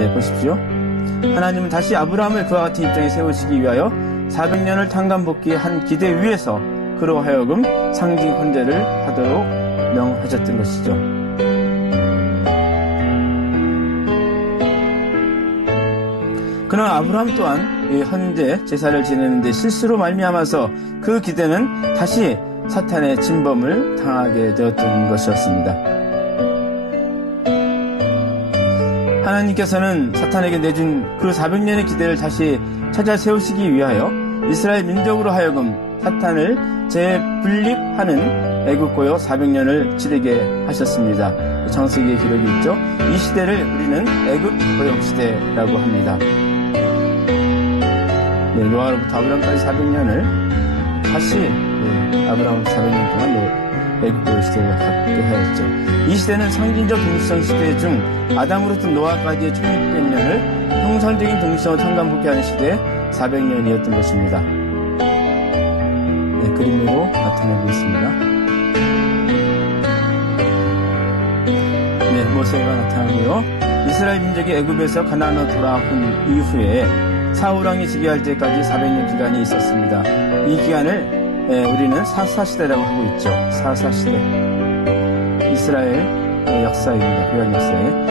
네, 보십시오. 하나님은 다시 아브라함을 그와 같은 입장에 세우시기 위하여 400년을 탄감복귀의 한 기대 위에서 그로 하여금 상징 헌대를 하도록 명하셨던 것이죠. 그러나 아브라함 또한 이 헌재 제사를 지내는데 실수로 말미암아서 그 기대는 다시 사탄의 진범을 당하게 되었던 것이었습니다. 하나님께서는 사탄에게 내준 그 400년의 기대를 다시 찾아 세우시기 위하여 이스라엘 민족으로 하여금 사탄을 재분립하는 애국고요 400년을 치르게 하셨습니다. 장세기의 기록이 있죠. 이 시대를 우리는 애국 고역 시대라고 합니다. 네, 노아로부터 아브라함까지 400년을 다시 네, 아브라함 400년 동안 노, 애국 고역 시대를 갖게 하였죠. 이 시대는 상징적 동시성 시대 중 아담으로부터 노아까지의 1600년을 형상적인 동시성을 상감복게 하는 시대 400년이었던 것입니다. 네, 그림으로 나타내고 있습니다. 네, 모세가 나타나고요. 이스라엘 민족이 애굽에서 가나안으로 돌아온 이후에 사우랑이 즉위할 때까지 400년 기간이 있었습니다. 이 기간을 예, 우리는 사사시대라고 하고 있죠. 사사시대. 이스라엘 역사입니다. 구약 역사에.